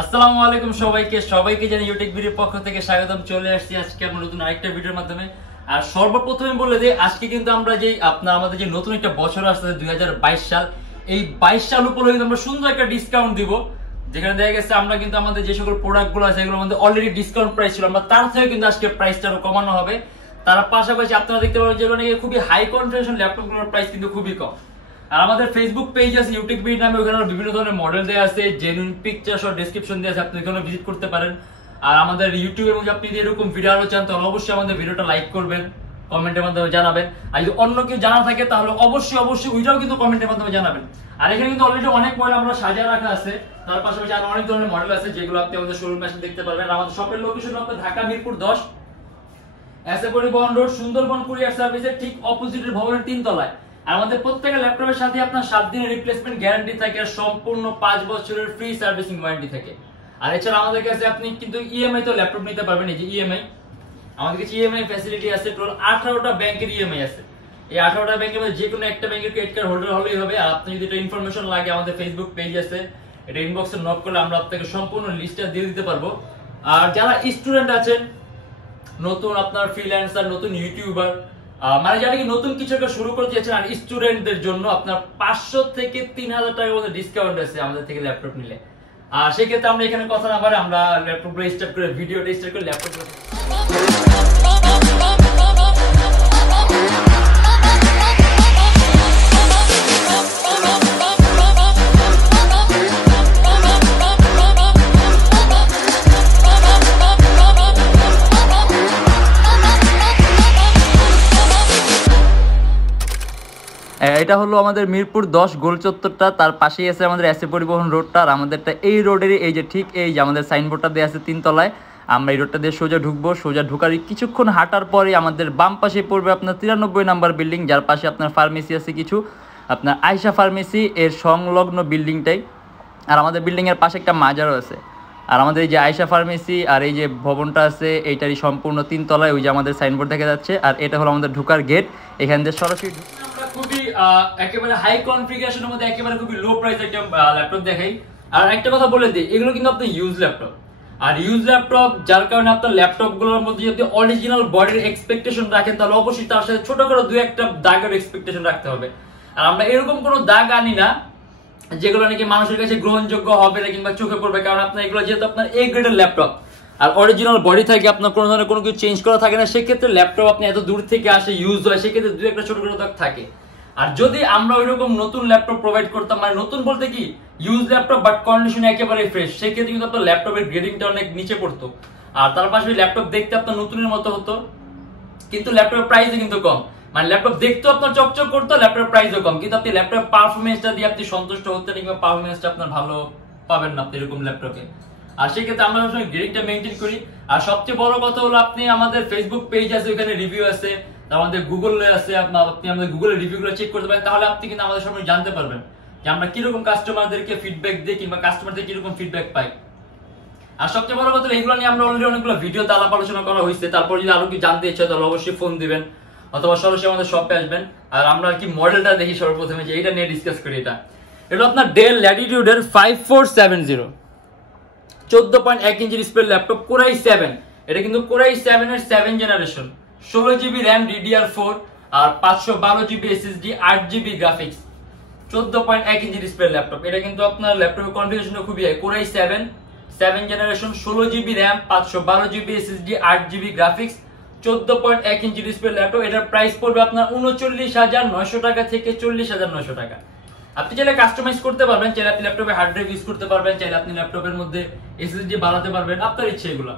আসসালামু আলাইকুম সবাইকে জানি ইউটিউব ভিডিওর পক্ষ থেকে স্বাগতম। চলে আসছি আজকে আমরা নতুন আরেকটা ভিডিওর মাধ্যমে। আর সর্বপ্রথমে বলে দিই, আজকে কিন্তু আমরা যে আমাদের যে নতুন একটা বছর আসছে 2022 সাল, এই 22 সাল উপলক্ষে কিন্তু আমরা সুন্দর একটা ডিসকাউন্ট দিব। যেখানে দেখা গেছে আমরা কিন্তু আমাদের যে সকল প্রোডাক্ট গুলো আছে এগুলোর মধ্যে অলরেডি ডিসকাউন্ট প্রাইস ছিল, আমরা তার থেকে কিন্তু আজকে প্রাইসটা আরো কমানো হবে। তার পাশাপাশি আপনারা দেখতে পাবেন যেগুলো নাকি খুবই হাই কনফিগারেশন ল্যাপটপগুলোর প্রাইস কিন্তু খুবই কম। আর আমাদের ফেসবুক পেজ আছে ইউটিউব পেজ নামে, ওখানে বিভিন্ন ধরনের মডেল দেওয়া আছে, জেনুইন পিকচার সহ ডেসক্রিপশন দেওয়া আছে, আপনি ওখানে ভিজিট করতে পারেন। আর আমাদের ইউটিউবের মধ্যে আপনি যদি এরকম ভিডিও আরো চান তাহলে অবশ্যই আমাদের ভিডিওটা লাইক করবেন, কমেন্টের মাধ্যমে জানাবেন। আর যদি অন্য কেউ জানা থাকে তাহলে অবশ্যই ওইটাও কিন্তু কমেন্টের মাধ্যমে জানাবেন। আর এখানে কিন্তু অলরেডি অনেক মডেল আমরা সাজিয়ে রাখা আছে, তার পাশাপাশি আরো অনেক ধরনের মডেল আছে যেগুলো আপনি আমাদের শোরুমে এসে দেখতে পারবেন। আমাদের শপের লোকেশন আপনার ঢাকা মিরপুর 10, এসএ পরিবহন রোড, সুন্দরবন কুরিয়ার সার্ভিসের ঠিক অপোজিটের ভবনের 3 তলায়। আর আমাদের প্রত্যেকটা ল্যাপটপের সাথে আপনার 7 দিনের রিপ্লেসমেন্ট গ্যারান্টি থাকে, আর সম্পূর্ণ 5 বছরের ফ্রি সার্ভিসিং ওয়ারেন্টি থাকে। আর এছাড়া আমাদের কাছে আপনি কিন্তু ইএমআই তো ল্যাপটপ নিতে পারবেন। এই যে ইএমআই, আমাদের কাছে ইএমআই ফ্যাসিলিটি আছে, টোটাল 18টা ব্যাংকের ইএমআই আছে। এই 18টা ব্যাংকের মধ্যে যে কোনো একটা ব্যাংকের ক্রেডিট কার্ড হোল্ডার হলেই হবে। আর আপনি যদি এটা ইনফরমেশন লাগে, আমাদের ফেসবুক পেজ আছে, এটা ইনবক্সে নক করলে আমরা আপনাকে সম্পূর্ণ লিস্টটা দিয়ে দিতে পারবো। আর যারা স্টুডেন্ট আছেন, নতুন আপনার ফ্রিল্যান্সার, নতুন ইউটিউবার, মানে যারা কি নতুন কিছু একটা শুরু করতে চাচ্ছেন, আর স্টুডেন্টদের জন্য আপনার 500 থেকে 3000 টাকার মধ্যে ডিসকাউন্ট আছে আমাদের থেকে ল্যাপটপ নিলে। আর সেক্ষেত্রে আমরা এখানে কথা না বলে আমরা ল্যাপটপগুলো স্টার্ট করে ভিডিওটা স্টার্ট করে ল্যাপটপ। এটা হলো আমাদের মিরপুর 10 গোল চত্বরটা, তার পাশেই আছে আমাদের এসএ পরিবহন রোডটা। আর আমাদেরটা এই রোডেরই এই যে ঠিক এই যে আমাদের সাইনবোর্ডটা দেওয়া আছে 3 তলায়। আমরা এই রোডটা দিয়ে সোজা ঢুকবো, সোজা ঢুকার কিছুক্ষণ হাঁটার পরে আমাদের বাম পাশে পড়বে আপনার 93 নাম্বার বিল্ডিং, যার পাশে আপনার ফার্মেসি আছে কিছু, আপনার আয়শা ফার্মেসি এর সংলগ্ন বিল্ডিংটাই। আর আমাদের বিল্ডিংয়ের পাশে একটা মাজারও আছে। আর আমাদের এই যে আয়শা ফার্মেসি আর এই যে ভবনটা আছে এইটারই সম্পূর্ণ 3 তলায়, ওই যে আমাদের সাইনবোর্ড দেখা যাচ্ছে। আর এটা হলো আমাদের ঢুকার গেট, এখান থেকে সরাসরি আমরা খুবই একেবারে হাই কনফিগারেশনের মধ্যে একেবারে খুবই লো প্রাইস একটা ল্যাপটপ দেখাই। আর একটা কথা বলে দিই, এগুলো কিন্তু আপনার ইউজ ল্যাপটপ। আর ইউজ ল্যাপটপ যার কারণে আপনার ল্যাপটপগুলোর মধ্যে যদি অরিজিনাল বডির এক্সপেকটেশন রাখেন তাহলে অবশ্যই তার সাথে ছোট করে 2-1টা দাগের এক্সপেকটেশন রাখতে হবে। আর আমরা এরকম কোনো দাগ আনি না যেগুলো নাকি মানুষের কাছে গ্রহণযোগ্য হবে না কিংবা চোখে পড়বে, কারণ আপনার এগুলো যেহেতু আপনার এ গ্রেডের ল্যাপটপ আর অরিজিনাল বডি থাকে, আপনার কোনো ধরনের কোনো কিছু চেঞ্জ করা থাকে না। সেক্ষেত্রে ল্যাপটপ আপনি এত দূর থেকে আসে ইউজ হয়, সেক্ষেত্রে 2-1টা ছোট ছোট দাগ থাকে। আর যদি আমরা ওইরকম নতুন ল্যাপটপ প্রোভাইড করতাম, মানে নতুন বলতে কি ইউজ ল্যাপটপ বাট কন্ডিশন একেবারে ফ্রেশ, সেক্ষেত্রে কিন্তু আপনার ল্যাপটপের গ্রেডিংটা অনেক নিচে পড়তো। আর তার পাশাপাশি ল্যাপটপ দেখতে আপনার নতুনের মতো হতো, কিন্তু ল্যাপটপের প্রাইসও কিন্তু কম। মানে ল্যাপটপ দেখতেও আপনার চকচক করতো, ল্যাপটপের প্রাইসও কম, কিন্তু আপনি ল্যাপটপের পারফরমেন্সটা দিয়ে আপনি সন্তুষ্ট হতেন কিংবা পারফরমেন্সটা আপনার ভালো পাবেন না আপনি এরকম ল্যাপটপে। আর সেক্ষেত্রে আমরা সবসময় গ্রেডিংটা মেনটেন করি। আর সবচেয়ে বড় কথা হলো আপনি আমাদের ফেসবুক পেজ আছে, ওখানে রিভিউ আছে, আমাদের গুগলে আছে, আপনি আমাদের গুগলের রিভিউগুলো চেক করতে পারেন, তাহলে আপনি কিন্তু আমাদের সম্পর্কে জানতে পারবেন যে আমরা কিরকম কাস্টমারদেরকে ফিডব্যাক দিই কিংবা কাস্টমারদের কিরকম ফিডব্যাক পাই। আর সবচেয়ে বড় কথা এগুলো নিয়ে আমরা অলরেডি অনেকগুলো ভিডিওতে আলাপ আলোচনা করা হয়েছে। তারপর যদি আরো কি জানতে ইচ্ছা তাহলে অবশ্যই ফোন দিবেন অথবা সরাসরি আমাদের শপে আসবেন। আর আমরা কি মডেলটা দেখি সর্বপ্রথমে, যে এটা নিয়ে ডিসকাস করি। এটা আপনার ডেল ল্যাটিটিউডের 5470 14.1 ইঞ্চি ডিসপ্লে ল্যাপটপ, কোরাই 7। এটা কিন্তু কোরাই 7 এর 7 জেনারেশন, 16GB র্যাম DDR4 আর 512 GB SSD, 8GB graphics, 14.1 inch display laptop. এটা কিন্তু আপনার ল্যাপটপের কনফিগারেশনটা খুবই high, core i 7 generation, 16GB RAM, 512 GB SSD, 8GB graphics, 14.1 inch display laptop. এটার প্রাইস পড়বে আপনার 39,900 টাকা থেকে 40,900 টাকা। আপনি চাইলে কাস্টমাইজ করতে পারবেন, চাইলে আপনি ল্যাপটপে হার্ড ড্রাইভ ইউজ করতে পারবেন, চাইলে আপনি ল্যাপটপের মধ্যে SSD বাড়াতে পারবেন, আপনার ইচ্ছে এগুলো।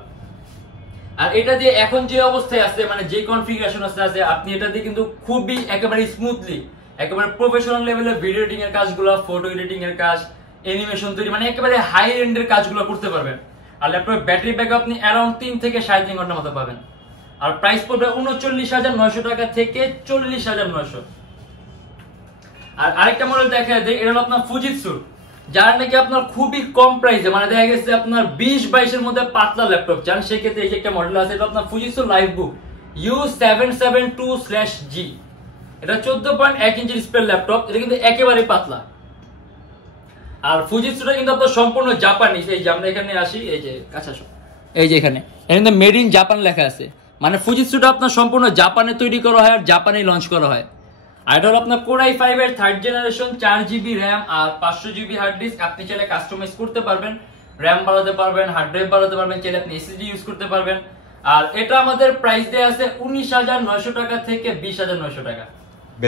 আর এটা দিয়ে এখন যে অবস্থায় আছে, মানে যে কনফিগারেশন আছে আপনি এটা দিয়ে কিন্তু খুবই একেবারে স্মুথলি একেবারে প্রফেশনাল লেভেলের ভিডিও এডিটিং এর কাজগুলো, ফটো এডিটিং এর কাজ, অ্যানিমেশন তৈরি, মানে একেবারে হাই এন্ডের কাজগুলো করতে পারবেন। আর ল্যাপটপের ব্যাটারি ব্যাকআপ আপনি অ্যারাউন্ড 3 থেকে 3.5 ঘন্টার মতো পাবেন। আর প্রাইস পড়বে 39,900 টাকা থেকে 40,900। আর আরেকটা মডেল দেখা যায়, এটা হলো আপনার ফুজিৎসু, যার নাকি আপনার খুবই কম প্রাইসে, মানে দেখা গেছে আপনার 20-22 এর মধ্যে পাতলা ল্যাপটপ চান, সেক্ষেত্রে এই যে একটা মডেল আছে, এটা আপনার ফুজিৎসু লাইভবুক U772/G। এটা 14.1 ইঞ্চি ডিসপ্লে ল্যাপটপ, এটা কিন্তু একেবারে পাতলা। আর ফুজিৎসুটা কিন্তু আপনার সম্পূর্ণ জাপানিজ। এই যে আমরা এখানে আসি, এই যে কাছে আসো, এই যে এখানে মেড ইন জাপান লেখা আছে, মানে ফুজিৎসুটা আপনার সম্পূর্ণ জাপানে তৈরি করা হয় আর জাপানে লঞ্চ করা হয়। আর এটা হলো আপনার কোর i5 এর 3rd জেনারেশন, 4GB র্যাম আর 500GB হার্ড ডিস্ক। আপনি চাইলে কাস্টমাইজ করতে পারবেন, র্যাম বাড়াতে পারবেন, হার্ড ড্রাইভ বাড়াতে পারবেন, চাইলে আপনি এসএসডি ইউজ করতে পারবেন। আর এটা আমাদের প্রাইস দেয়া আছে 19,900 টাকা থেকে 20,900 টাকা।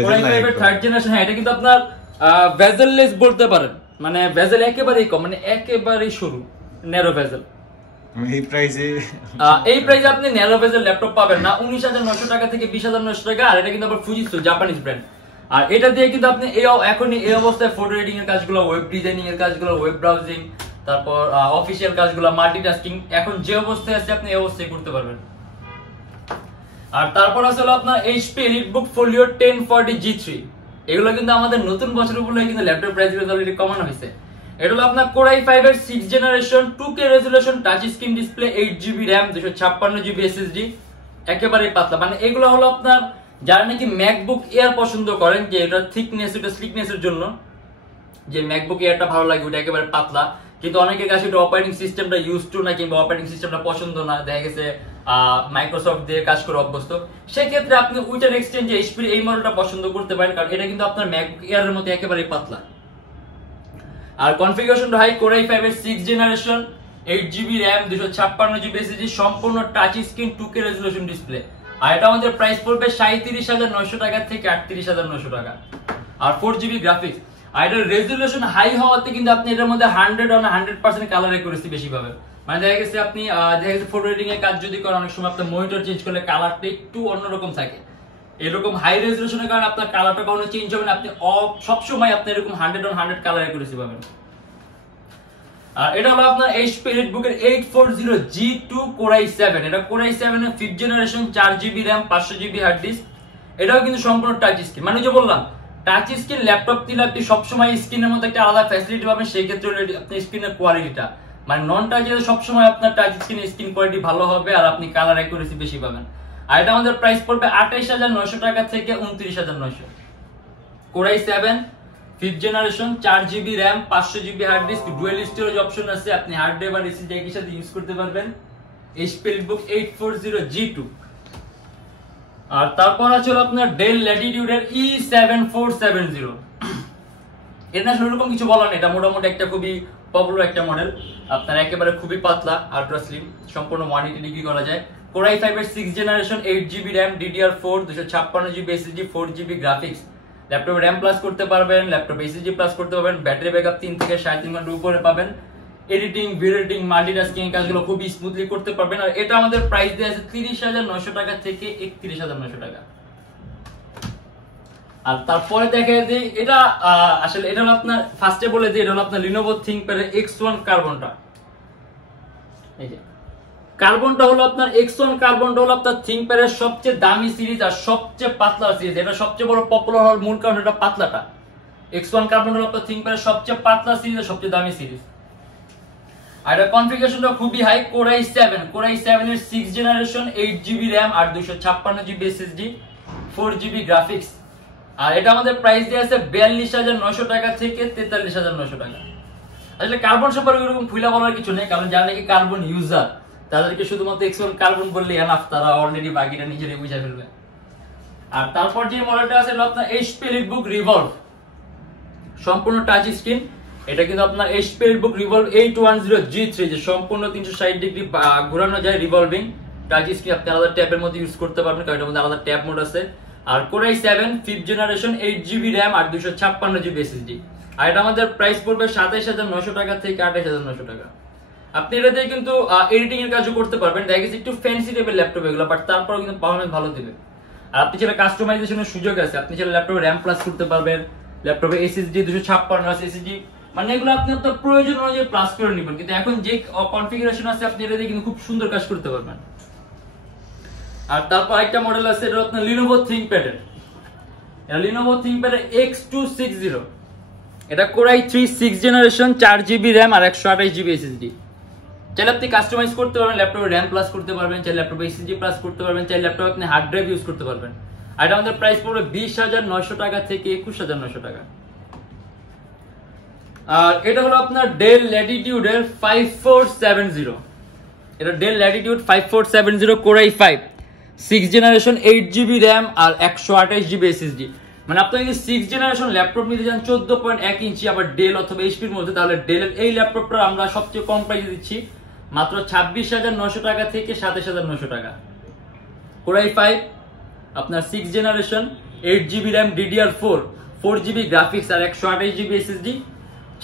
কোর i5 এর 3rd জেনারেশন। হ্যাঁ, এটা কিন্তু আপনার ভেজেললেস বলতে পারেন, মানে ভেজেল একেবারেই কম, মানে একেবারেই সরু, ন্যারো ভেজেল। এই প্রাইসে আপনি ন্যারো ভেজেল ল্যাপটপ পাবেন না 19,900 টাকা থেকে 20,900 টাকা। আর এটা কিন্তু আবার ফুজিৎসু জাপানিজ ব্র্যান্ড। আর এটা দিয়ে কিন্তু আপনি এখনই এই অবস্থায় ফটো এডিটিং এর কাজগুলো, ওয়েব ডিজাইনিং এর কাজগুলো, ওয়েব ব্রাউজিং, তারপর অফিসিয়াল কাজগুলো, মাল্টিটাস্কিং, এখন যে অবস্থায় আছে আপনি এই অবস্থায় করতে পারবেন। আর তারপর আসলে আপনার HP EliteBook Folio 1040 G3, এগুলো কিন্তু আমাদের নতুন বছর উপলক্ষে কিন্তু ল্যাপটপ প্রাইস অলরেডি কমানো হয়েছে। এটা হলো আপনার কোর i5 এর 6th generation, 2K resolution, touch screen display, 8GB RAM, 256GB SSD, একেবারে পাতলা। মানে এগুলো হলো আপনার যারা নাকি ম্যাকবুক এয়ার পছন্দ করেন, যে এটা থিকনেস, এটা স্লিকনেসের জন্য, যে ম্যাকবুক এয়ারটা ভালো লাগে, ওটা একেবারে পাতলা। কিন্তু অনেকের কাছে এটা অপারেটিং সিস্টেমটা ইউজ টু না, কিংবা অপারেটিং সিস্টেমটা পছন্দ না, দেখা গেছে মাইক্রোসফট দিয়ে কাজ করে অভ্যস্ত, সেক্ষেত্রে আপনি উইটার এক্সচেঞ্জে এইচপি এই মডেলটা পছন্দ করতে পারেন, কারণ এটা কিন্তু আপনার ম্যাকবুক এয়ারের মতো একেবারে পাতলা। আর কনফিগারেশনটা হাই, কোর i5 এর 6th generation, 8GB RAM, 256GB SSD, সম্পূর্ণ touch screen, 2K resolution display. আর এটা আমাদের প্রাইস পড়বে 37,900 টাকা থেকে 38,900 টাকা। আর 4GB গ্রাফিক্স। আর এটার রেজোলিউশন হাই হওয়াতে কিন্তু আপনি এটার মধ্যে 100% কালার অ্যাকুরেসি বেশি পাবেন। মানে দেখা গেছে আপনি ফটো এডিটিং এর কাজ যদি করেন, অনেক সময় আপনার মনিটর চেঞ্জ করলে কালারটা একটু অন্যরকম থাকে। এরকম হাই রেজোলিউশনের কারণে আপনার কালারটা কখনো চেঞ্জ হবে না, আপনি সবসময় আপনি এরকম 100 কালার অ্যাকুরেসি পাবেন। আর এটা হলো আপনার HP EliteBook এর 840 G2 কোর i7। এটা কোর i7 এর 5th generation, 4GB RAM, 500GB hard disk. এটাও কিন্তু সম্পূর্ণ টাচ স্ক্রিন। মানে যে বললাম, টাচ স্ক্রিন ল্যাপটপ দিলে আপনি সবসময় স্ক্রিনের মধ্যে একটা আলাদা ফ্যাসিলিটি পাবেন, সেই ক্ষেত্রে আপনি স্ক্রিনের কোয়ালিটিটা, মানে নন টাচে সবসময় আপনার টাচ স্ক্রিন কোয়ালিটি ভালো হবে, আর আপনি কালার অ্যাকুরেসি বেশি পাবেন। আর এটা আমাদের প্রাইস পড়বে 28,900 টাকা থেকে 29,900। Core i7 5th generation, 4GB RAM, 500GB hard disk, dual storage option আছে, আপনি হার্ড ড্রাইভ আর এসএসডি একই সাথে ইউজ করতে পারবেন। HP EliteBook 840 G2। আর তারপর আছে আপনার ডেল ল্যাটিটিউড এর E7470। এর না সেরকম কিছু বলার নেই, এটা মোটামুটি একটা খুবই পপুলার একটা মডেল। আপনার একেবারে খুবই পাতলা, আল্ট্রা স্লিম, সম্পূর্ণ 180 ডিগ্রি করা যায়। কোর i5 এর 6th generation, 8GB RAM, DDR4, 256GB SSD, 4GB graphics. ল্যাপটপে র্যাম প্লাস করতে পারবেন, ল্যাপটপে এসএসডি প্লাস করতে পারবেন, ব্যাটারি ব্যাকআপ 3 থেকে 3.5 ঘন্টার উপরে পাবেন। এডিটিং, ভিডিও এডিটিং, মাল্টিটাস্কিং কাজগুলো খুবই স্মুথলি করতে পারবেন। আর এটা আমাদের প্রাইস দেয়া আছে 30,900 টাকা থেকে 31,900 টাকা। আর তারপরে দেখা যায় এটা আসলে এটা হলো আপনার ফার্স্টে বলে দিই, এটা হলো আপনার Lenovo ThinkPad এর X1 কার্বনটা। এই যে কার্বনটা হলো আপনার X1 কার্বনটা হলো আপনার ThinkPad এর সবচেয়ে দামি সিরিজ আর সবচেয়ে পাতলা সিরিজ। এটা সবচেয়ে বড় পপুলার হওয়ার মূল কারণ এটা পাতলাটা। X1 কার্বন হলো আপনার ThinkPad এর সবচেয়ে পাতলা সিরিজ আর সবচেয়ে দামি সিরিজ। আর এটা কনফিগারেশনটা খুবই হাই, কোর i7 এর 6th জেনারেশন, 8GB র্যাম আর 256GB SSD, 4GB গ্রাফিক্স। আর এটা আমাদের প্রাইস দেয়া আছে 42,900 টাকা থেকে 43,900 টাকা। আসলে কার্বন সম্পর্কে এরকম ফুলা বলার কিছু নেই, কারণ যারা নাকি কার্বন ইউজার তাদেরকে শুধুমাত্র X1 কার্বন বললে এনাফ, তারা অলরেডি বাকিটা নিজেরাই বুঝে ফেলবে। আর তারপর যে মডেলটা আছে এটা আপনার HP EliteBook Revolve, সম্পূর্ণ টাচ স্ক্রিন। এটা কিন্তু আপনার HP EliteBook Revolve 810 G3, যে সম্পূর্ণ 360 ডিগ্রি ঘোরানো যায়, রিভলভিং টাচ স্ক্রিন। আপনি আলাদা ট্যাবের মধ্যে ইউজ করতে পারবেন, কারণ এটার মধ্যে আলাদা ট্যাব মোড আছে। আর core i7 5th generation, 8GB RAM আর 256GB SSD। আর এটা আমাদের প্রাইস পড়বে 27,900 টাকা থেকে 28,900 টাকা। আপনি এটা দিয়ে কিন্তু এডিটিং এর কাজও করতে পারবেন। দেখা গেছে একটু ফ্যান্সি টাইপের ল্যাপটপ এগুলো, বাট তারপরেও কিন্তু পারফরম্যান্স ভালো দিবে। আর আপনি চাইলে কাস্টমাইজেশনের সুযোগ আছে, আপনি চাইলে ল্যাপটপে র্যাম প্লাস করতে পারবেন, ল্যাপটপে SSD 256 SSD, মানে এগুলো আপনি আপনার প্রয়োজন অনুযায়ী প্লাস করে নেবেন। কিন্তু এখন যে কনফিগারেশন আছে আপনি এটা দিয়ে কিন্তু খুব সুন্দর কাজ করতে পারবেন। আর তারপর একটা মডেল আছে, এটা আপনার Lenovo ThinkPad এর, এটা Lenovo ThinkPad এর X260। এটা core i3 6th generation, 4GB RAM আর 128GB SSD। চাইলে আপনি কাস্টমাইজ করতে পারবেন, ল্যাপটপে র্যাম প্লাস করতে পারবেন, চাইলে ল্যাপটপে SSD প্লাস করতে পারবেন, চাইলে ল্যাপটপে আপনি হার্ড ড্রাইভ ইউজ করতে পারবেন। আর এটা আমাদের প্রাইস পড়বে 20,900 টাকা থেকে 21,900 টাকা। আর এটা হলো আপনার ডেল ল্যাটিটিউডের 5470, এটা Dell Latitude 5470 core i5 6 generation 8GB RAM আর 128GB SSD। মানে আপনি যদি 6 জেনারেশন ল্যাপটপ নিতে চান 14.1 ইঞ্চি আবার ডেল অথবা এইচপির মধ্যে, তাহলে ডেলের এই ল্যাপটপটা আমরা সবচেয়ে কম প্রাইসে দিচ্ছি মাত্র 26,900 টাকা থেকে 27,900 টাকা। কোর i5 আপনার 6 generation 8GB RAM DDR4 4GB graphics আর 128GB SSD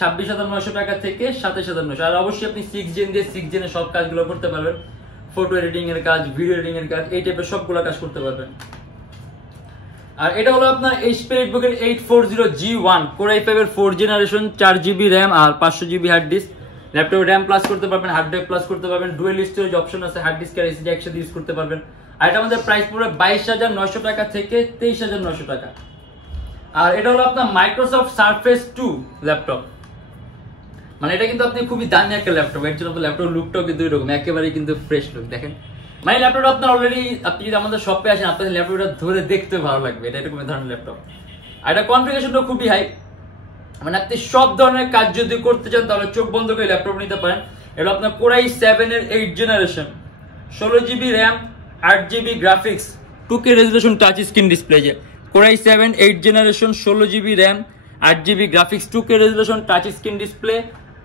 26,900 টাকা থেকে 27,900। আর অবশ্যই আপনি 6 জেন দিয়ে 6 জেনের সব কাজগুলো করতে পারবেন, ফটো এডিটিং এর কাজ, ভিডিও এডিটিং এর কাজ, এই টাইপের সবগুলো কাজ করতে পারবেন। আর এটা হলো আপনার HP এর 840G1 কোর i5 এর 4 জেনারেশন 4GB র্যাম আর 500GB হার্ড ডিস্ক। ল্যাপটপে র্যাম প্লাস করতে পারবেন, হার্ড ড্রাইভ প্লাস করতে পারবেন, ডুয়াল স্টোরেজ অপশন আছে, হার্ড ডিস্ক আর এসএসডি একসাথে ইউজ করতে পারবেন। আর এটা আমাদের প্রাইস পড়বে 22,900 টাকা থেকে 23,900 টাকা। আর এটা হলো আপনার মাইক্রোসফট সারফেস 2 ল্যাপটপ। মানে এটা কিন্তু আপনি খুবই দামি একটা ল্যাপটপ, এর জন্য ল্যাপটপ লুকটাও কিন্তু এরকম একেবারে কিন্তু ফ্রেশ লুক। দেখেন মানে ল্যাপটপটা আপনার অলরেডি, আপনি যদি আমাদের শপে আসেন আপনাদের ল্যাপটপটা ধরে দেখতে ভালো লাগবে, এটা এরকম ধরনের ল্যাপটপ। আর এটা কনফিগারেশনটা খুবই হাই, মানে আপনি সব ধরনের কাজ যদি করতে চান তাহলে চোখ বন্ধ করে ল্যাপটপ নিতে পারেন। এটা আপনার কোর i7 এর 8 generation 16GB RAM 8GB graphics 2K resolution touch screen display. যে core i7 8 generation 16GB RAM 8GB graphics 2K resolution touch screen display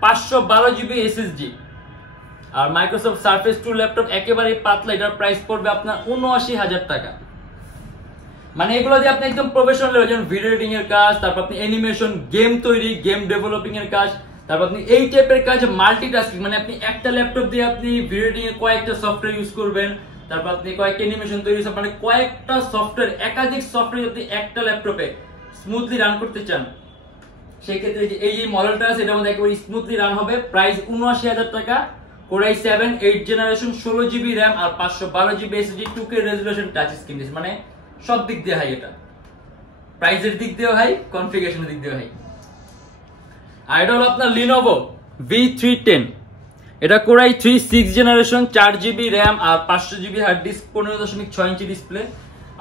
512GB SSD। আর মাইক্রোসফট সারফেস 2 ল্যাপটপ একেবারে পাতলা, এটার প্রাইস পড়বে আপনার 79,000 টাকা। মানে এগুলো দিয়ে আপনি একদম প্রফেশনাল হয়ে যান, ভিডিও এডিটিং এর কাজ, তারপর আপনি অ্যানিমেশন, গেম তৈরি, গেম ডেভেলপিং এর কাজ, তারপর আপনি এই টাইপের কাজ মাল্টিটাস্কিং, মানে আপনি একটা ল্যাপটপ দিয়ে আপনি ভিডিও এডিটিং এর কয়েকটা সফটওয়্যার ইউজ করবেন, তারপর আপনি কয়েকটা অ্যানিমেশন তৈরি, মানে কয়েকটা সফটওয়্যার, একাধিক সফটওয়্যার আপনি একটা ল্যাপটপে স্মুথলি রান করতে চান, সেই ক্ষেত্রে এই যে মডেলটা আছে এটার মধ্যে একেবারে স্মুথলি রান হবে। প্রাইস 79,000 টাকা। Core i7 8 generation 16GB RAM আর 512GB SSD 2K resolution touch screen display. মানে সব দিক দিয়ে হাই, এটা প্রাইসের দিক দিয়েও হাই, কনফিগারেশনের দিক দিয়েও হাই। আর এটা হলো আপনার লিনোভো V310, এটা core i3 6 generation 4GB RAM আর 500GB hard disk 15.6 inch display.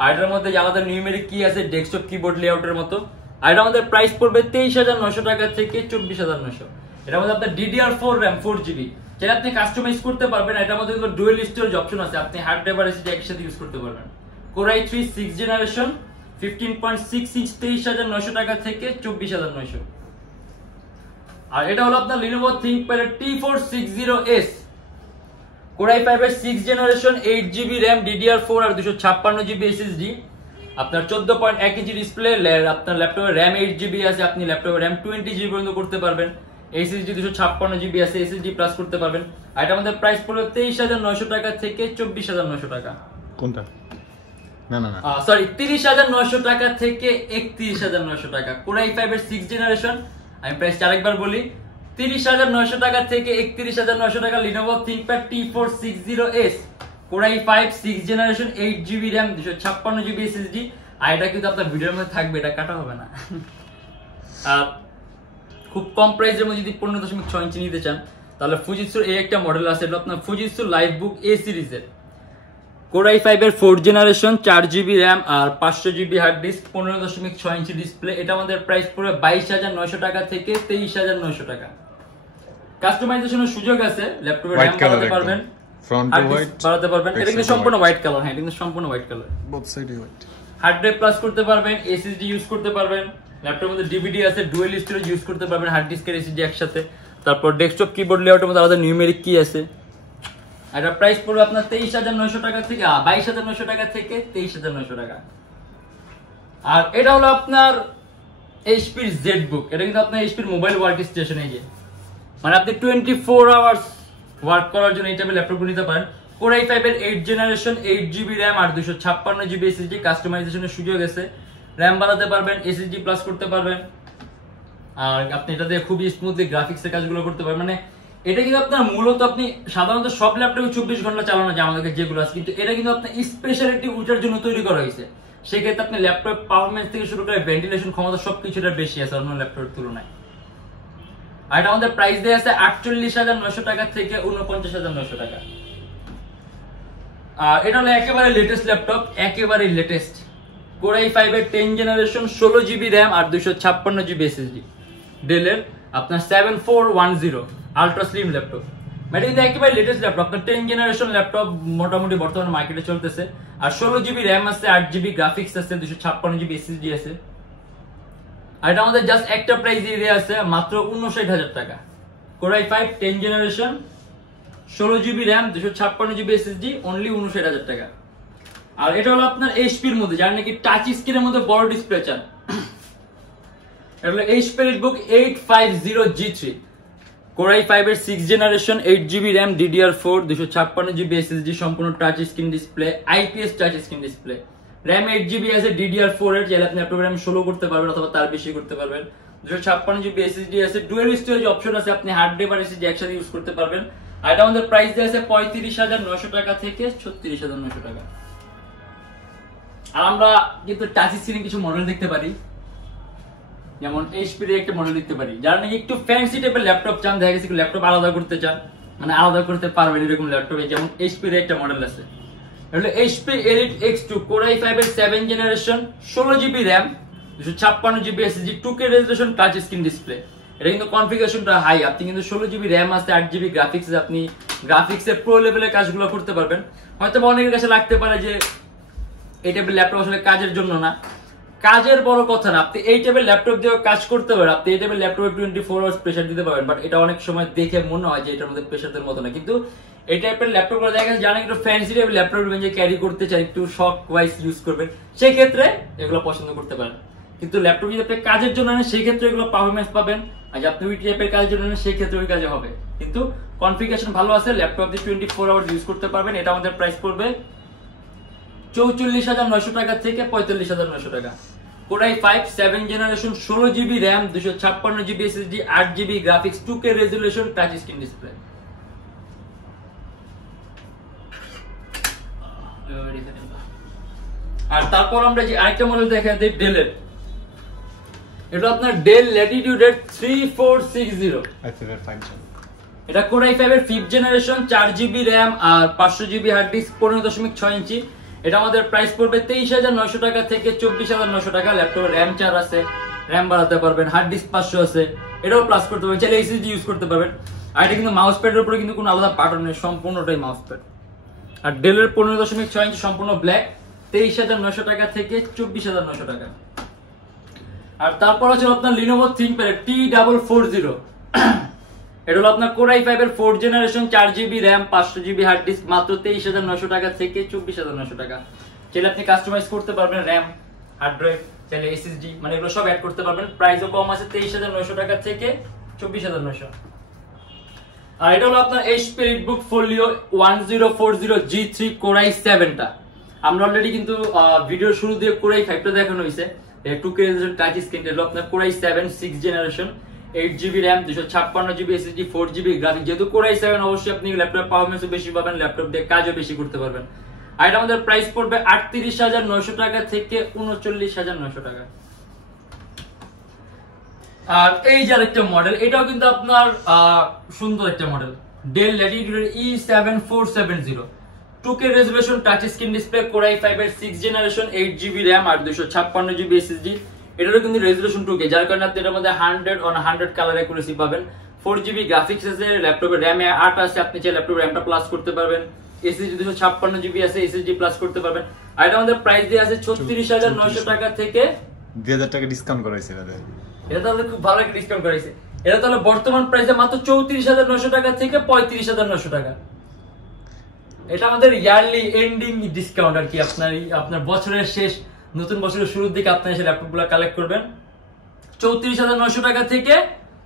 আর এটার মধ্যে আমাদের নিউমেরিক কি আছে, ডেস্কটপ কিবোর্ড লেআউটের মতো। আর এটা আমাদের প্রাইস পড়বে 23,900 টাকা থেকে 24,900। এটার মধ্যে আপনার DDR4 র্যাম 4GB, যেটা আপনি কাস্টমাইজ করতে পারবেন। এটার মধ্যে ডুয়াল স্টোরেজ অপশন আছে, আপনি হার্ড ড্রাইভ আর এসএসডি একসাথে ইউজ করতে পারবেন। কোর i3 6 জেনারেশন 15.6 ইঞ্চ 23,900 টাকা থেকে 24,900। আর এটা হলো আপনার Lenovo ThinkPad T460S core i5 এর 6 জেনারেশন 8GB র্যাম DDR4 আর 256GB SSD। আপনার 14.1 ইঞ্চি ডিসপ্লে, আপনার ল্যাপটপে র্যাম 8GB আছে, আপনি ল্যাপটপে র্যাম 20GB পর্যন্ত করতে পারবেন, SSD 256GB আছে, SSD প্লাস করতে পারবেন। আর এটা আমাদের প্রাইস পড়বে 23,900 টাকা থেকে 24,900 টাকা। কোনটা? না না না সরি 30,900 টাকা থেকে 31,900 টাকা। কোর i5 এর 6 জেনারেশন, আমি প্রাইস আরেকবার বলি, 30,900 টাকা থেকে 31,900 টাকা। Lenovo ThinkPad T460S core i5 6 generation 8GB RAM 256GB SSD। আর এটা কিন্তু আপনার ভিডিওর মধ্যে থাকবে, এটা কাটা হবে না। আর খুব কম প্রাইসের মধ্যে যদি 15.6 ইঞ্চি নিতে চান তাহলে ফুজিৎসুর এই একটা মডেল আছে, এটা আপনার ফুজিৎসু লাইভবুক A সিরিজের কোর i5 এর 4 জেনারেশন 4GB র্যাম আর 500GB hard disk 15.6 inch display. এটা আমাদের প্রাইস পড়বে 22,900 টাকা থেকে 23,900 টাকা। কাস্টমাইজেশনের সুযোগ আছে, ল্যাপটপে র্যাম বাড়াতে পারবেন, ফ্রন্ট হোয়াইট বাড়াতে পারবেন। এটা কিন্তু সম্পূর্ণ হোয়াইট কালার, হ্যাঁ এটা কিন্তু সম্পূর্ণ হোয়াইট কালার, বোথ সাইডে হোয়াইট। হার্ড ড্রাইভ প্লাস করতে পারবেন, SSD ইউজ করতে পারবেন, ল্যাপটপের মধ্যে DVD আছে, ডুয়াল স্টোরেজ ইউজ করতে পারবেন, হার্ড ডিস্ক আর SSD একসাথে। তারপর ডেস্কটপ কিবোর্ড লেআউটের মধ্যে আলাদা নিউমেরিক কি আছে। এটা প্রাইস পড়বে আপনার 23,900 টাকা থেকে 22,900 টাকা থেকে 23,900 টাকা। আর এটা হলো আপনার HP ZBook, এটা কিন্তু আপনার HP মোবাইল ওয়ার্ক স্টেশন, এই যে মানে আপনি 24 আওয়ার্স ওয়ার্ক করার জন্য এই টাইপের ল্যাপটপ নিতে পারেন। কোর i5 এর 8 জেনারেশন 8GB র্যাম আর 256GB SSD, কাস্টমাইজেশনের সুযোগ আছে, র্যাম বাড়াতে পারবেন, SSD প্লাস করতে পারবেন। আর আপনি এটা দিয়ে খুবই স্মুথলি গ্রাফিক্সের কাজগুলো করতে পারবেন। মানে এটা কিন্তু আপনার মূলত আপনি সাধারণত সব ল্যাপটপে 24 ঘন্টা চালানো যায় আমাদের যেগুলো আছে, কিন্তু এটা কিন্তু আপনার স্পেশালিটি উঠার জন্য তৈরি করা হয়েছে। সেক্ষেত্রে আপনি ল্যাপটপ পারফরমেন্স থেকে শুরু করে ভেন্টিলেশন ক্ষমতা সবকিছুটা বেশি আছে অন্য ল্যাপটপের তুলনায়। আর এটা আমাদের প্রাইস দেয়া আছে 48,900 টাকা থেকে 49,900 টাকা। আর এটা হলো একেবারে লেটেস্ট ল্যাপটপ, একেবারে লেটেস্ট কোর i5 এর 10 জেনারেশন 16GB র্যাম আর 256GB SSD, ডেলের আপনার 7410 আলট্রা স্লিম ল্যাপটপ। এটা কিন্তু একেবারে লেটেস্ট ল্যাপটপ, আপনার 10 জেনারেশন ল্যাপটপ মোটামুটি বর্তমানে মার্কেটে চলতেছে। আর 16GB র্যাম আছে, 8GB গ্রাফিক্স আছে, 256GB SSD আছে। আর এটা আমাদের জাস্ট একটা প্রাইস দিয়ে আছে মাত্র 59,000 টাকা। Core i5 10 generation 16GB RAM 256GB SSD only 59,000 টাকা। আর এটা হলো আপনার HP এর মধ্যে, যারা নাকি টাচ স্ক্রিনের মধ্যে বড় ডিসপ্লে চান, এটা হলো HP EliteBook 850G3 Core i5 এর 6 generation 8GB RAM DDR4 256GB SSD সম্পূর্ণ touch screen display, IPS touch screen display. RAM 8GB আছে, DDR4 এর, চাইলে আপনি ল্যাপটপে 16 করতে পারবেন অথবা তার বেশি করতে পারবেন। 256GB SSD আছে, ডুয়াল স্টোরেজ অপশন আছে, আপনি হার্ড ড্রাইভ আর SSD একসাথে ইউজ করতে পারবেন। আর এটা আমাদের প্রাইস দিয়ে আছে 35,900 টাকা থেকে 36,900 টাকা। আর আমরা কিন্তু টাচ স্ক্রিন কিছু মডেল দেখতে পারি, যেমন HP এর একটা মডেল দেখতে পারি, যারা নাকি একটু ফ্যান্সি টাইপের ল্যাপটপ চান, দেখা গেছে ল্যাপটপ আলাদা করতে চান, মানে আলাদা করতে পারবেন এরকম ল্যাপটপে, যেমন HP এর একটা মডেল আছে, এটা HP Elite X2 Core i5 এর 7 generation 16GB RAM 256GB SSD 2K resolution touch screen display. এটা কিন্তু কনফিগারেশনটা হাই, আপনি কিন্তু 16GB RAM আছে, 8GB গ্রাফিক্স আছে, আপনি গ্রাফিক্সের প্রো লেভেলের কাজগুলো করতে পারবেন। হয়তো অনেকের কাছে লাগতে পারে যে এই টাইপের ল্যাপটপ আসলে কাজের জন্য না, কাজের বড় কথা না, আপনি এই টাইপের ল্যাপটপ দিয়ে কাজ করতে পারেন, আপনি এই টাইপের ল্যাপটপে 24 আওয়ার্স প্রেসার দিতে পারবেন। বাট এটা অনেক সময় দেখে মনে হয় যে এটার মধ্যে প্রেসারদের মতো না, কিন্তু এই টাইপের ল্যাপটপগুলো দেখা যাচ্ছে যারা একটু ফ্যান্সি টাইপের ল্যাপটপ যে ক্যারি করতে চান, একটু শক ওয়াইজ ইউজ করবেন, সেই ক্ষেত্রে এগুলো পছন্দ করতে পারেন। কিন্তু ল্যাপটপ যদি আপনি কাজের জন্য নেন সেই ক্ষেত্রে এগুলো পারফরমেন্স পাবেন, আর যদি আপনি ওই টাইপের কাজের জন্য নেন সেই ক্ষেত্রে ওই কাজে হবে, কিন্তু কনফিগারেশন ভালো আছে, ল্যাপটপ দিয়ে 24 আওয়ার্স ইউজ করতে পারবেন। এটা আমাদের প্রাইস পড়বে 44,900 টাকা থেকে 45,900 টাকা। Core i5 7 generation 16GB RAM 256GB SSD 8GB graphics 2K resolution touch screen display. আর তারপর আমরা যে আরেকটা মডেল দেখা দিই ডেলের, এটা আপনার ডেল ল্যাটিটিউড 3460। এটা Core i5 এর 5th জেনারেশন 4GB RAM আর 500GB হার্ড ডিস্ক 15.6 ইঞ্চি। এটা আমাদের প্রাইস পড়বে 23,900 টাকা থেকে 24,900 টাকা। ল্যাপটপে RAM 4 আছে, RAM বাড়াতে পারবেন, হার্ড ডিস্ক 500 আছে, এটাও প্লাস করতে পারবেন, চাইলে SSD ইউজ করতে পারবেন। আর এটা কিন্তু মাউস প্যাডের উপরে কিন্তু কোনো আলাদা বাটন নেই, সম্পূর্ণটাই মাউস প্যাড। আর ডেলের 15.6 ইঞ্চি সম্পূর্ণ ব্ল্যাক 23,900 টাকা থেকে 24,900 টাকা। আর তারপর আছে আপনার Lenovo ThinkPad T440, এটা হলো আপনার Core i5 এর 4th generation 4GB RAM 500GB hard disk মাত্র 23,900 টাকা থেকে 24,900 টাকা। চাইলে আপনি কাস্টমাইজ করতে পারবেন, RAM হার্ড ড্রাইভ চাইলে SSD মানে এগুলো সব অ্যাড করতে পারবেন। প্রাইসও কম আছে 23,900 টাকা থেকে 24,900। আর এটা হলো আপনার HP EliteBook Folio 1040G3 Core i7 টা। আমরা অলরেডি কিন্তু ভিডিওর শুরু দিয়ে Core i5 টা দেখানো হয়েছে, 2K রেজোলিউশন টাচ স্ক্রিন। এটা হলো আপনার Core i7 6 generation 8GB RAM 256GB SSD 4GB graphics. যেহেতু Core i7 অবশ্যই আপনি ল্যাপটপ পারফরম্যান্স বেশি পাবেন, ল্যাপটপ দিয়ে কাজও বেশি করতে পারবেন। আর এটা আমাদের প্রাইস পড়বে 38,900 টাকা থেকে 39,900 টাকা। আর এই যে আরেকটা মডেল, এটাও কিন্তু আপনার সুন্দর একটা model, del Latitude E7470 2K resolution touch screen display Core i5 এর 6 জেনারেশন 8GB RAM আর 256GB SSD। এটারও কিন্তু রেজোলিউশন 2K, যার কারণে আপনি এটার মধ্যে 100/100 কালার অ্যাকুরেসি পাবেন। 4GB গ্রাফিক্স আছে, ল্যাপটপে RAM 8 আছে, আপনি চাইলে ল্যাপটপে RAMটা প্লাস করতে পারবেন, SSD 256GB আছে, SSD প্লাস করতে পারবেন। আর এটা আমাদের প্রাইস দিয়ে আছে 36,900 টাকা থেকে 2,000 টাকা ডিসকাউন্ট করাইছে এটা তাহলে খুব ভালো একটা ডিসকাউন্ট করাইছে। এটা তাহলে বর্তমান প্রাইসে মাত্র 34,900 টাকা থেকে 35,900 টাকা। এটা আমাদের ইয়ারলি এন্ডিং ডিসকাউন্ট আর কি, আপনার বছরের শেষ নতুন বছরের শুরুর দিকে আপনি এসে ল্যাপটপগুলো কালেক্ট করবেন। 34,900 টাকা থেকে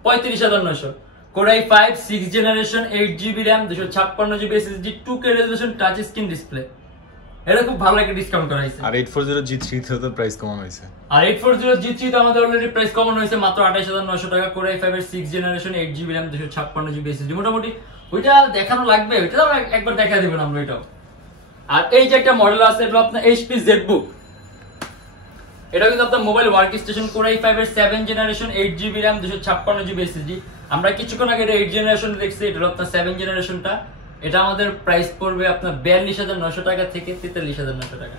35,900। Core i5 6 generation 8GB RAM 256GB SSD 2K resolution touch screen display. এটা খুব ভালো একটা ডিসকাউন্ট করা হয়েছে। আর 840G3 তে তো প্রাইস কমানো হয়েছে। আর 840G3 তে আমাদের অলরেডি প্রাইস কমানো হয়েছে মাত্র 28,900 টাকা। Core i5 এর 6 generation 8GB RAM 256GB SSD। মোটামুটি ওইটা দেখানো লাগবে, ওইটা তো একবার দেখা দিবেন আমরা এটাও। আর এই যে একটা মডেল আছে, এটা আপনার HP ZBook, এটা কিন্তু আপনার mobile work station Core i5 এর 7 generation 8GB RAM 256GB SSD। আমরা কিছুক্ষণ আগে 8 জেনারেশন দেখছি, এটা হলো আপনার 7 জেনারেশনটা। এটা আমাদের প্রাইস পড়বে আপনার 42,900 টাকা থেকে 43,900 টাকা।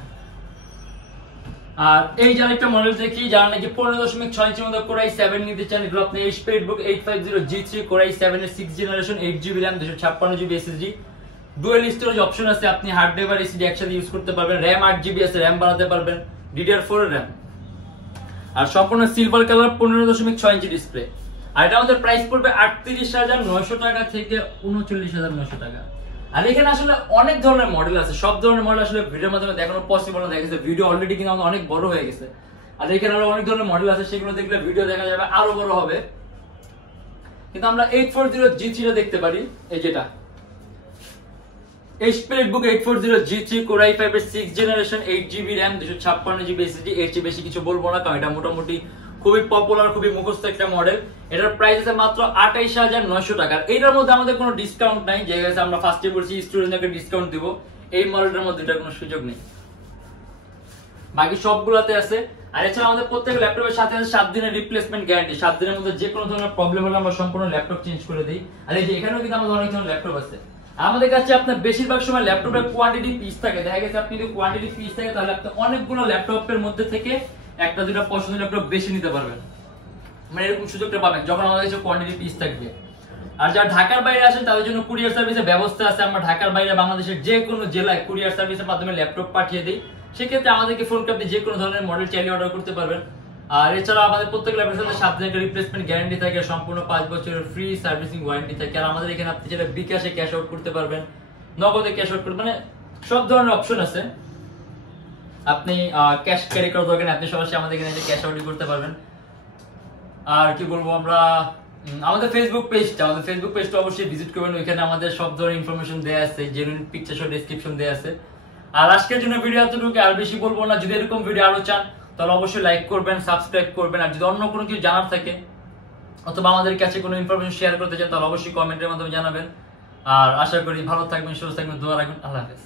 আর এই যে আরেকটা মডেল দেখি যারা নাকি 15.6 ইঞ্চির মধ্যে কোরাই 7 নিতে চান, এগুলো আপনি স্পিডবুক 850G3 কোরাই 7 এর 6 generation 8GB RAM 256GB SSD, dual storage option আছে, আপনি হার্ড ড্রাইভ আর এসএসডি একসাথে ইউজ করতে পারবেন, RAM 8GB আছে, RAM বাড়াতে পারবেন, DDR4 এর RAM, আর সম্পূর্ণ সিলভার কালার 15.6 ইঞ্চি ডিসপ্লে। আর এটা আমাদের প্রাইস পড়বে 38,900 টাকা থেকে 39,900 টাকা। আর এখানে আসলে অনেক ধরনের মডেল আছে, সব ধরনের মডেল আসলে ভিডিওর মাধ্যমে দেখানো পসিবল না, দেখা গেছে ভিডিও অলরেডি কিন্তু আমাদের অনেক বড় হয়ে গেছে। আর এখানে আরো অনেক ধরনের মডেল আছে, সেগুলো দেখলে ভিডিও দেখা যাবে আরো বড় হবে। কিন্তু আমরা 840G3 টা দেখতে পারি, এই যেটা স্পিডবুক 840G3 কোরাই 5 এর 6 generation 8GB RAM 256GB SSD। এর চেয়ে বেশি কিছু বলবো না, কারণ এটা মোটামুটি খুবই পপুলার, খুবই মুখস্থ একটা মডেল। এটার প্রাইস আছে মাত্র 28,900 টাকা। এটার মধ্যে আমাদের কোনো ডিসকাউন্ট নাই, যে গেছে আমরা ফার্স্টে বলছি স্টুডেন্টদেরকে ডিসকাউন্ট দিব, এই মডেলটার মধ্যে এটা কোনো সুযোগ নেই, বাকি সবগুলোতে আছে। আর এছাড়া আমাদের প্রত্যেক ল্যাপটপের সাথে আছে 7 দিনের রিপ্লেসমেন্ট গ্যারান্টি, 7 দিনের মধ্যে যে কোনো ধরনের প্রবলেম হলে আমরা সম্পূর্ণ ল্যাপটপ চেঞ্জ করে দিই। আর এই যে এখানেও কিন্তু আমাদের অনেক ধরনের ল্যাপটপ আছে। আমাদের কাছে আপনার বেশিরভাগ সময় ল্যাপটপের কোয়ান্টিটি পিস থাকে, দেখা গেছে আপনি যদি কোয়ান্টিটি পিস থাকে তাহলে আপনি অনেকগুলো ল্যাপটপের মধ্যে থেকে একটা দুটো পছন্দের ল্যাপটপ বেশি নিতে পারবেন, মানে এরকম সুযোগটা পাবেন যখন আমাদের কাছে কোয়ান্টিটি পিস থাকবে। আর যারা ঢাকার বাইরে আসেন তাদের জন্য কুরিয়ার সার্ভিসের ব্যবস্থা আছে, আমরা ঢাকার বাইরে বাংলাদেশের যে কোনো জেলায় কুরিয়ার সার্ভিসের মাধ্যমে ল্যাপটপ পাঠিয়ে দিই, সেক্ষেত্রে আমাদেরকে ফোন করে আপনি যে কোনো ধরনের মডেল চাইলে অর্ডার করতে পারবেন। আর এছাড়া আমাদের প্রত্যেক ল্যাপটপের সাথে 7 দিনের রিপ্লেসমেন্ট গ্যারান্টি থাকে, সম্পূর্ণ 5 বছরের ফ্রি সার্ভিসিং ওয়ারেন্টি থাকে। আর আমাদের এখানে আপনি যেটা বিকাশে ক্যাশ আউট করতে পারবেন, নগদে ক্যাশ আউট করতে, মানে সব ধরনের অপশন আছে। আপনি ক্যাশ ক্যারি করার দরকার নেই, আপনি সরাসরি আমাদের এখানে ক্যাশ আউট করতে পারবেন। আর কি বলবো, আমরা আমাদের ফেসবুক পেজটা অবশ্যই ভিজিট করবেন, ওইখানে আমাদের সব ধরনের ইনফরমেশন দেয়া আছে, জেনুইন পিকচার সহ ডেসক্রিপশন দেয়া আছে। আর আজকের জন্য ভিডিও এতটুকু, আর বেশি বলবো না। যদি এরকম ভিডিও আরো চান তাহলে অবশ্যই লাইক করবেন, সাবস্ক্রাইব করবেন। আর যদি অন্য কোনো কিছু জানার থাকে অথবা আমাদের কাছে কোনো ইনফরমেশন শেয়ার করতে চান তাহলে অবশ্যই কমেন্টের মাধ্যমে জানাবেন। আর আশা করি ভালো থাকবেন, সুস্থ থাকবেন, দোয়া রাখবেন। আল্লাহ হাফেজ।